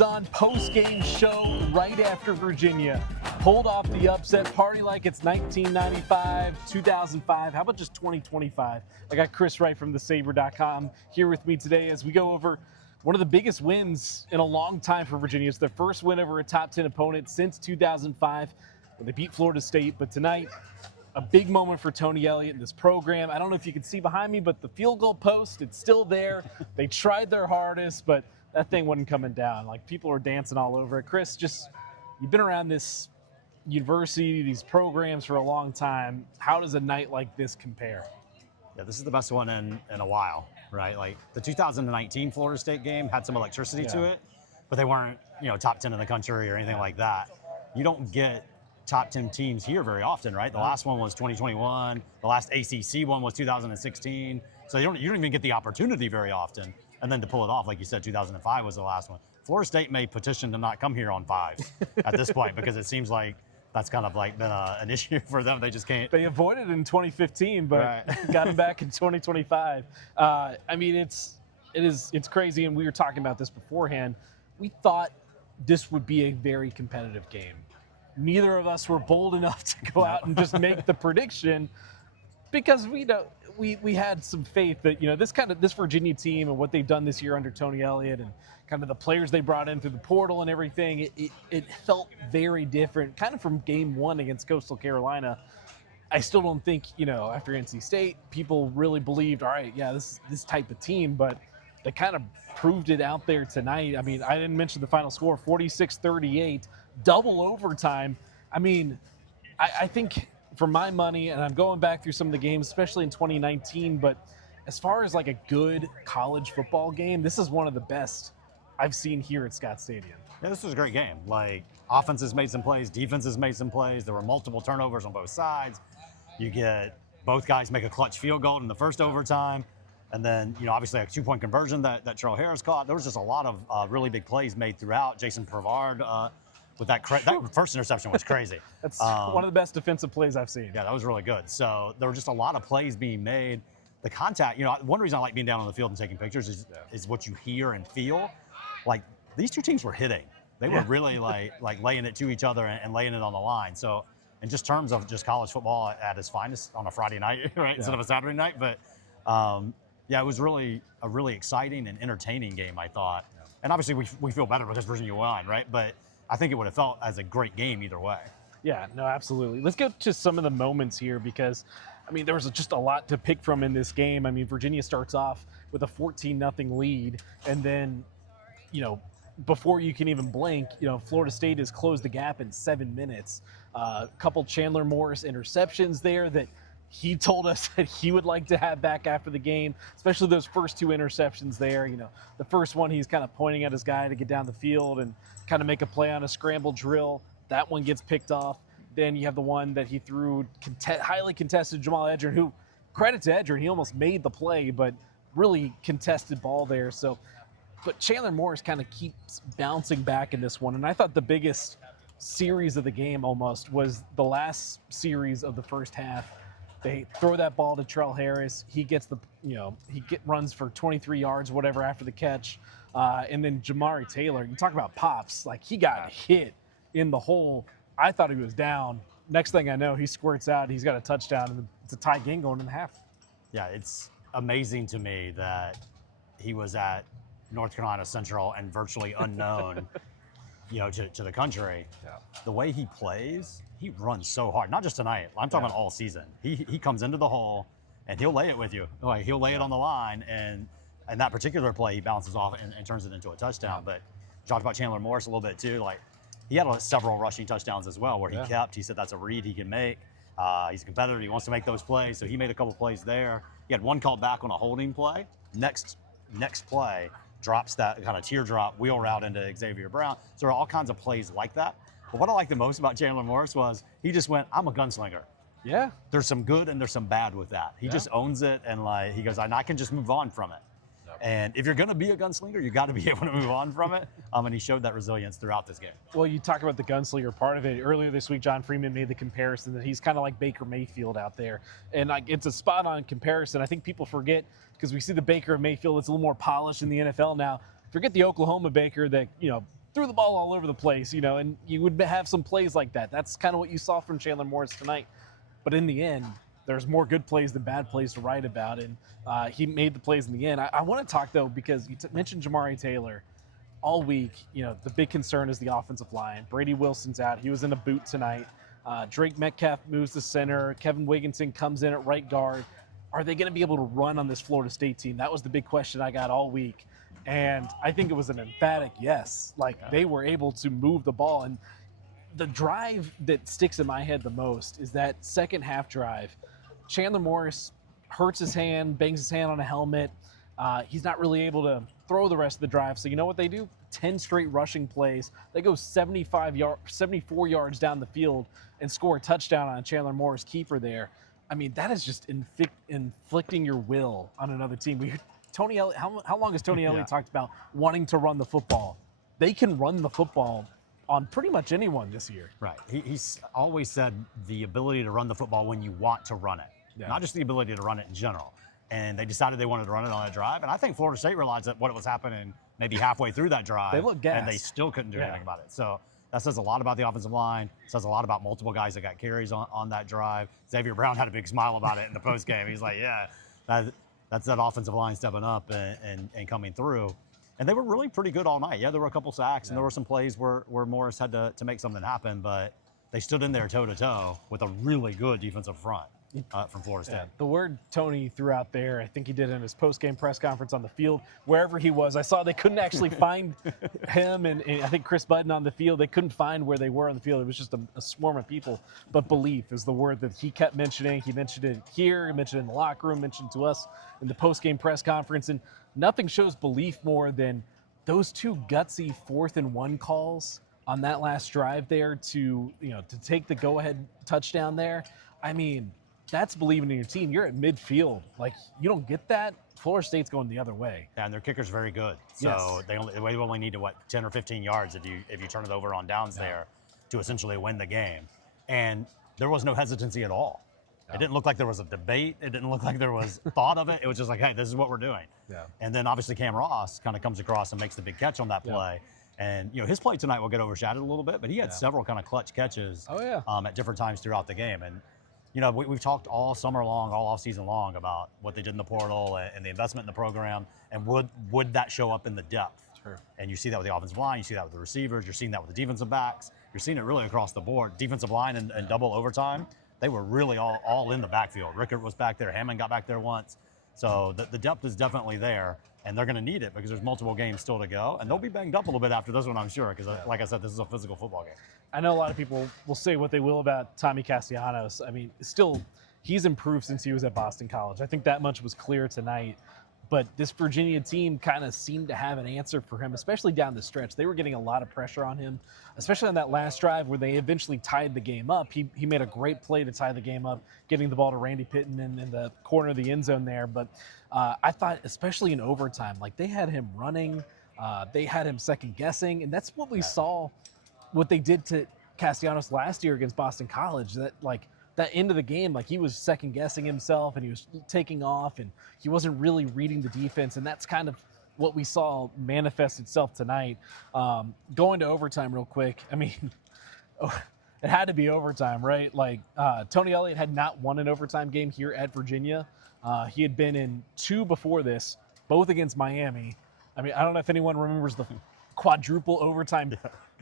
is on. Postgame show right after Virginia pulled off the upset. Party like it's 1995, 2005. How about just 2025? I got Kris Wright from the Sabre.com here with me today as we go over one of the biggest wins in a long time for Virginia. It's their first win over a top 10 opponent since 2005 when they beat Florida State. But tonight, a big moment for Tony Elliott in this program. I don't know if you can see behind me, but the field goal post, it's still there. They tried their hardest, but that thing wasn't coming down. Like, people are dancing all over it. Kris, you've been around this university, these programs for a long time. How does a night like this compare? Yeah, this is the best one in a while, right? Like, the 2019 Florida State game had some electricity to it, but they weren't, top 10 in the country or anything like that. You don't get top 10 teams here very often, right? The last one was 2021. The last ACC one was 2016. So you don't even get the opportunity very often. And then to pull it off, like you said, 2005 was the last one. Florida State may petition to not come here on 5 at this point because it seems like that's kind of like been an issue for them. They just can't. They avoided it in 2015, but got them back in 2025. It's crazy, and we were talking about this beforehand. We thought this would be a very competitive game. Neither of us were bold enough to go out and just make the prediction because we had some faith that this Virginia team and what they've done this year under Tony Elliott and kind of the players they brought in through the portal and everything, it felt very different, kind of from game one against Coastal Carolina. I still don't think, after NC State, people really believed, all right, yeah, this type of team, but they kind of proved it out there tonight. I mean, I didn't mention the final score, 46-38, double overtime. I mean, I think for my money, and I'm going back through some of the games, especially in 2019, but as far as like a good college football game, this is one of the best I've seen here at Scott Stadium. Yeah, this was a great game. Like, offenses made some plays, defenses made some plays. There were multiple turnovers on both sides. You get both guys make a clutch field goal in the first overtime. And then, obviously a 2-point conversion that Terrell Harris caught. There was just a lot of really big plays made throughout. Jason Pavard with that first interception was crazy. That's one of the best defensive plays I've seen. Yeah, that was really good. So there were just a lot of plays being made. The contact, one reason I like being down on the field and taking pictures is what you hear and feel. Like, these two teams were hitting. They were really like laying it to each other and laying it on the line. So in just terms of just college football at its finest on a Friday night, right, instead of a Saturday night. But it was really a really exciting and entertaining game, I thought. And obviously we feel better because Virginia won, right? But I think it would have felt as a great game either way. Yeah, no, absolutely. Let's get to some of the moments here because, there was just a lot to pick from in this game. Virginia starts off with a 14-0 lead, and then, before you can even blink, Florida State has closed the gap in 7 minutes. A couple Chandler Morris interceptions there that he told us that he would like to have back after the game, especially those first 2 interceptions there. The first one, he's kind of pointing at his guy to get down the field and kind of make a play on a scramble drill. That one gets picked off. Then you have the one that he threw, highly contested Jamal Edgerrin, who, credit to Edgerrin, he almost made the play, but really contested ball there. But Chandler Morris kind of keeps bouncing back in this one. And I thought the biggest series of the game almost was the last series of the first half. They throw that ball to Terrell Harris. He gets runs for 23 yards, whatever, after the catch. And then Jamari Taylor, you talk about pops, like he got hit in the hole. I thought he was down. Next thing I know, he squirts out. He's got a touchdown, and it's a tie game going in the half. Yeah, it's amazing to me that he was at North Carolina Central and virtually unknown, to the country. Yeah. The way he plays, he runs so hard. Not just tonight. I'm talking about all season. He comes into the hole, and he'll lay it with you. Like, he'll lay it on the line, and that particular play, he bounces off and turns it into a touchdown. But you talked about Chandler Morris a little bit too. Like, he had several rushing touchdowns as well where he said that's a read he can make. He's a competitor. He wants to make those plays. So he made a couple plays there. He had one called back on a holding play. Next play, drops that kind of teardrop wheel route into Xavier Brown. So there are all kinds of plays like that. But what I like the most about Chandler Morris was he just went, I'm a gunslinger. Yeah. There's some good and there's some bad with that. He just owns it, and he goes, I can just move on from it. And if you're going to be a gunslinger, you got to be able to move on from it. And he showed that resilience throughout this game. Well, you talk about the gunslinger part of it. Earlier this week, John Freeman made the comparison that he's kind of like Baker Mayfield out there. And it's a spot-on comparison. I think people forget because we see the Baker Mayfield that's a little more polished in the NFL now. Forget the Oklahoma Baker that, threw the ball all over the place, and you would have some plays like that. That's kind of what you saw from Chandler Morris tonight. But in the end, there's more good plays than bad plays to write about, and he made the plays in the end. I want to talk, though, because you mentioned Jamari Taylor all week. The big concern is the offensive line. Brady Wilson's out. He was in a boot tonight. Drake Metcalf moves to center. Kevin Wigginton comes in at right guard. Are they going to be able to run on this Florida State team? That was the big question I got all week. And I think it was an emphatic yes. They were able to move the ball. And the drive that sticks in my head the most is that second half drive. Chandler Morris hurts his hand, bangs his hand on a helmet. He's not really able to throw the rest of the drive. So you know what they do? 10 straight rushing plays. They go 74 yards down the field and score a touchdown on a Chandler Morris keeper there. I mean, that is just inflicting your will on another team. Tony Elliott, how long has Tony Elliott talked about wanting to run the football? They can run the football on pretty much anyone this year. Right. He's always said the ability to run the football when you want to run it, not just the ability to run it in general. And they decided they wanted to run it on a drive. And I think Florida State realized that what was happening maybe halfway through that drive. They looked gassed. And they still couldn't do anything about it. So that says a lot about the offensive line. It says a lot about multiple guys that got carries on that drive. Xavier Brown had a big smile about it in the postgame. He's like, yeah, that's that offensive line stepping up and coming through. And they were really pretty good all night. Yeah, there were a couple sacks, and there were some plays where Morris had to make something happen, but they stood in there toe-to-toe with a really good defensive front from Florida State. The word Tony threw out there, I think he did in his post-game press conference on the field, wherever he was. I saw they couldn't actually find him and I think Chris Budden on the field. They couldn't find where they were on the field. It was just a swarm of people. But belief is the word that he kept mentioning. He mentioned it here, he mentioned it in the locker room, mentioned it to us in the post-game press conference. And nothing shows belief more than those two gutsy 4th and 1 calls on that last drive there to take the go-ahead touchdown there. I mean, that's believing in your team. You're at midfield. You don't get that, Florida State's going the other way. Yeah, and their kicker's very good. So they only need to 10 or 15 yards if you turn it over on downs there to essentially win the game. And there was no hesitancy at all. It didn't look like there was a debate. It didn't look like there was thought of it. It was just like, hey, this is what we're doing. Yeah. And then obviously Cam Ross kind of comes across and makes the big catch on that play. And his play tonight will get overshadowed a little bit, but he had several kind of clutch catches at different times throughout the game. And we've talked all summer long, all off season long about what they did in the portal and the investment in the program, and would that show up in the depth? Sure. And you see that with the offensive line, you see that with the receivers, you're seeing that with the defensive backs, you're seeing it really across the board. Defensive line and double overtime, they were really all in the backfield. Rickert was back there, Hammond got back there once. So the depth is definitely there, and they're going to need it because there's multiple games still to go, and they'll be banged up a little bit after this one, I'm sure, because like I said, this is a physical football game. I know a lot of people will say what they will about Tommy Castellanos. I mean, still, he's improved since he was at Boston College. I think that much was clear tonight. But this Virginia team kind of seemed to have an answer for him, especially down the stretch. They were getting a lot of pressure on him, especially on that last drive where they eventually tied the game up. He made a great play to tie the game up, getting the ball to Randy Pitton in the corner of the end zone there. But I thought, especially in overtime, they had him running, they had him second guessing, and that's what we saw. What they did to Castellanos last year against Boston College, that end of the game, he was second guessing himself and he was taking off and he wasn't really reading the defense. And that's kind of what we saw manifest itself tonight. Going to overtime real quick. I mean, it had to be overtime, right? Tony Elliott had not won an overtime game here at Virginia. He had been in 2 before this, both against Miami. I mean, I don't know if anyone remembers the quadruple overtime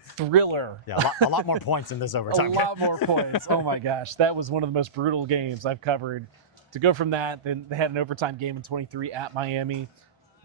thriller. Yeah, a lot more points in this overtime game. A lot more points. Oh my gosh, that was one of the most brutal games I've covered. To go from that, then they had an overtime game in 23 at Miami.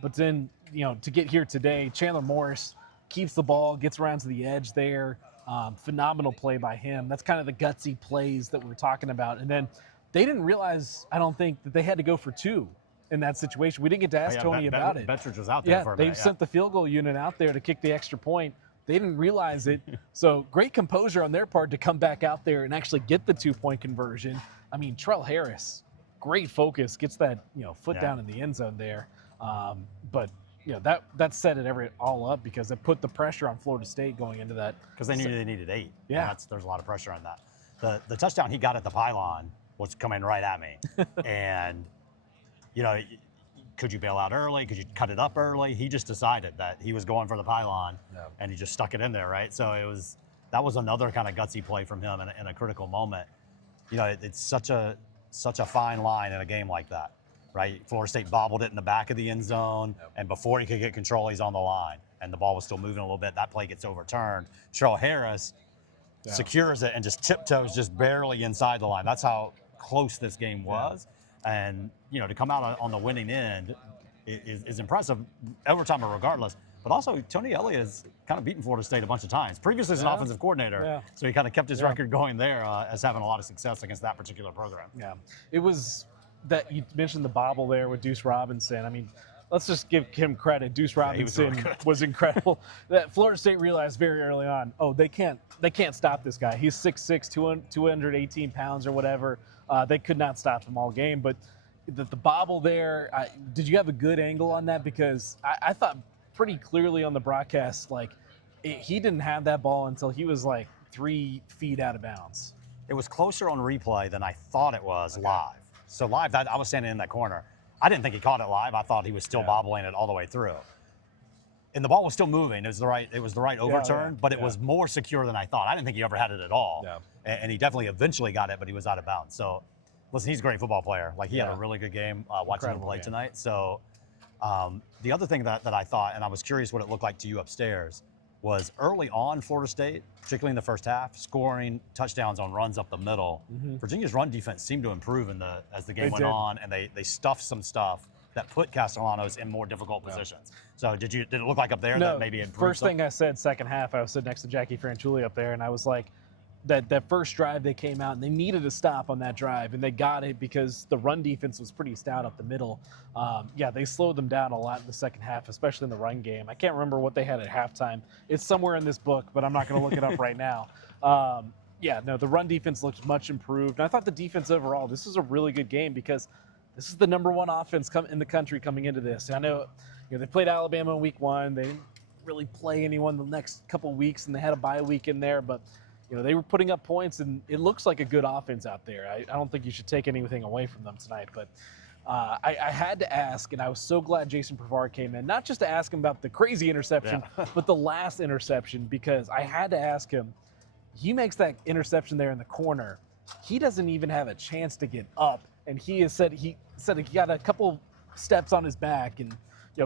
But then, to get here today, Chandler Morris keeps the ball, gets around to the edge there. Phenomenal play by him. That's kind of the gutsy plays that we're talking about. And then they didn't realize, I don't think, that they had to go for 2 in that situation. We didn't get to ask Tony about it. Betridge was out there for a minute. They've sent the field goal unit out there to kick the extra point. They didn't realize it. So great composure on their part to come back out there and actually get the 2-point conversion. I mean, Trell Harris, great focus, gets that foot down in the end zone there. But that set it all up because it put the pressure on Florida State going into that. Because they needed 8. Yeah, there's a lot of pressure on that. The touchdown he got at the pylon was coming right at me, and could you bail out early? Could you cut it up early? He just decided that he was going for the pylon, and he just stuck it in there, right? So that was another kind of gutsy play from him in a critical moment. You know, it's such a fine line in a game like that, right? Florida State bobbled it in the back of the end zone, and before he could get control, he's on the line, and the ball was still moving a little bit. That play gets overturned. Sherrill Harris secures it and just tiptoes just barely inside the line. That's how close this game was. And, you know, to come out on the winning end is impressive every time, regardless. But also, Tony Elliott has kind of beaten Florida State a bunch of times. Previously as an offensive coordinator, so he kind of kept his record going there as having a lot of success against that particular program. Yeah, it was that you mentioned the bobble there with Deuce Robinson. I mean, let's just give him credit. Deuce Robinson was incredible. That Florida State realized very early on, they can't stop this guy. He's 6'6", 218 pounds or whatever. They could not stop him all game. But the bobble there, did you have a good angle on that? Because I thought pretty clearly on the broadcast, he didn't have that ball until he was 3 feet out of bounds. It was closer on replay than I thought it was live. So live, I was standing in that corner. I didn't think he caught it live. I thought he was still bobbling it all the way through. And the ball was still moving. It was the right overturn, but it was more secure than I thought. I didn't think he ever had it at all. Yeah. And he definitely eventually got it, but he was out of bounds. So, listen, he's a great football player. He had a really good game watching him play tonight. So, the other thing that I thought, and I was curious what it looked like to you upstairs, was early on Florida State, particularly in the first half, scoring touchdowns on runs up the middle. Virginia's run defense seemed to improve as the game went on, and they stuffed some stuff that put Castellanos in more difficult positions. So did it look like up there that maybe improved? First thing I said, second half, I was sitting next to Jackie Franchuli up there, and I was like, that first drive they came out and they needed a stop on that drive, and they got it because the run defense was pretty stout up the middle. They slowed them down a lot in the second half, especially in the run game. I can't remember what they had at halftime. It's somewhere in this book, but I'm not going to look it up right now. The run defense looked much improved. And I thought the defense overall, this was a really good game because this is the #1 offense in the country coming into this. I know, they played Alabama in week 1. They didn't really play anyone the next couple weeks, and they had a bye week in there, but they were putting up points, and it looks like a good offense out there. I don't think you should take anything away from them tonight, but I had to ask, and I was so glad Jason Pavard came in, not just to ask him about the crazy interception, but the last interception, because I had to ask him. He makes that interception there in the corner. He doesn't even have a chance to get up, and he said he got a couple steps on his back, and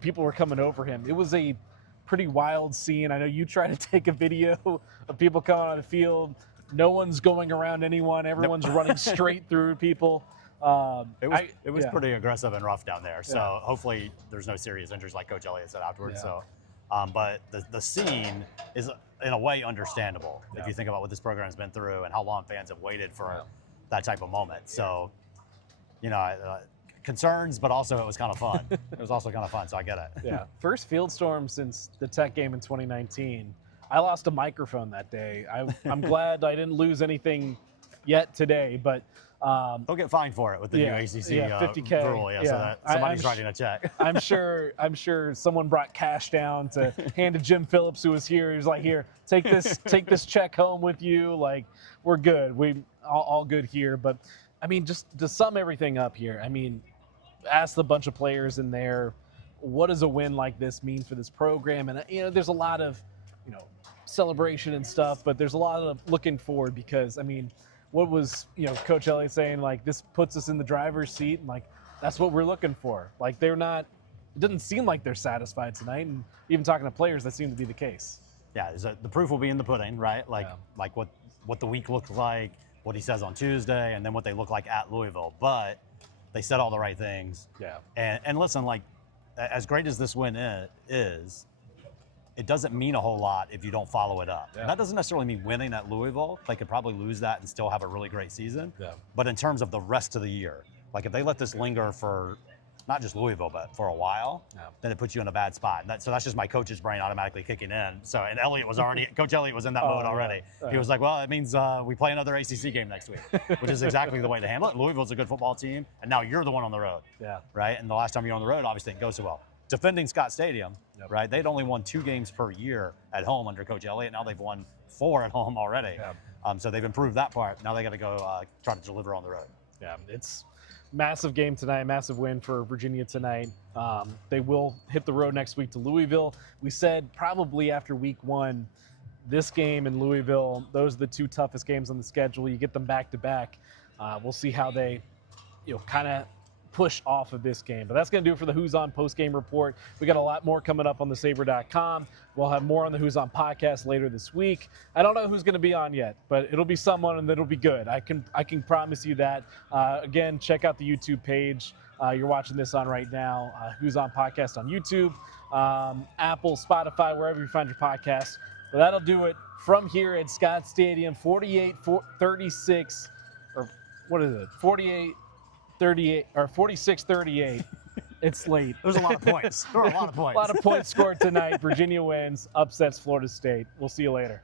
people were coming over him. It was a pretty wild scene. I know you try to take a video of people coming on the field. No one's going around anyone. Everyone's running straight through people. It was pretty aggressive and rough down there. So hopefully there's no serious injuries like Coach Elliott said afterwards. So, but the scene is in a way understandable if you think about what this program's been through and how long fans have waited for that type of moment. So, concerns, but also it was kind of fun. It was also kind of fun, so I get it. Yeah. First field storm since the Tech game in 2019. I lost a microphone that day. I'm glad I didn't lose anything yet today, but they'll get fined for it with the new ACC $50K rule. So that somebody's writing a check. I'm sure someone brought cash down to hand to Jim Phillips, who was here. He was like, "Here, take this check home with you. We're good. We all good here." But I mean, just to sum everything up here, I mean, ask a bunch of players in there, what does a win like this mean for this program? And there's a lot of celebration and stuff, but there's a lot of looking forward, because I mean, what was Coach Elliott saying, this puts us in the driver's seat, and that's what we're looking for. They're not, it doesn't seem like they're satisfied tonight, and even talking to players, that seemed to be the case. Yeah, the proof will be in the pudding, right? What the week looked like, what he says on Tuesday, and then what they look like at Louisville. But they said all the right things. Yeah. And listen, as great as this win is, it doesn't mean a whole lot if you don't follow it up. Yeah. That doesn't necessarily mean winning at Louisville. They could probably lose that and still have a really great season. Yeah. But in terms of the rest of the year, if they let this linger for not just Louisville, but for a while, then it puts you in a bad spot. So that's just my coach's brain automatically kicking in. So, and Coach Elliott was in that mode already. He was like, well, it means we play another ACC game next week, which is exactly the way to handle it. Louisville's a good football team, and now you're the one on the road. Yeah. Right? And the last time you're on the road, obviously it goes so well. Defending Scott Stadium, right? They'd only won 2 games per year at home under Coach Elliott. Now they've won 4 at home already. Yeah. So they've improved that part. Now they got to go try to deliver on the road. Yeah, it's massive game tonight, massive win for Virginia tonight. They will hit the road next week to Louisville. We said probably after week 1, this game in Louisville, those are the 2 toughest games on the schedule. You get them back to back. We'll see how they, kind of push off of this game. But that's going to do it for the Who's On post-game report. We got a lot more coming up on the Sabre.com. We'll have more on the Who's On podcast later this week. I don't know who's going to be on yet, but it'll be someone and it'll be good. I can promise you that. Again, check out the YouTube page you're watching this on right now. Who's On podcast on YouTube, Apple, Spotify, wherever you find your podcasts. But that'll do it from here at Scott Stadium, 48-36, or what is it? 48-38 or 46-38. It's late. There's a lot of points. There are a lot of points. A lot of points scored tonight. Virginia wins, upsets Florida State. We'll see you later.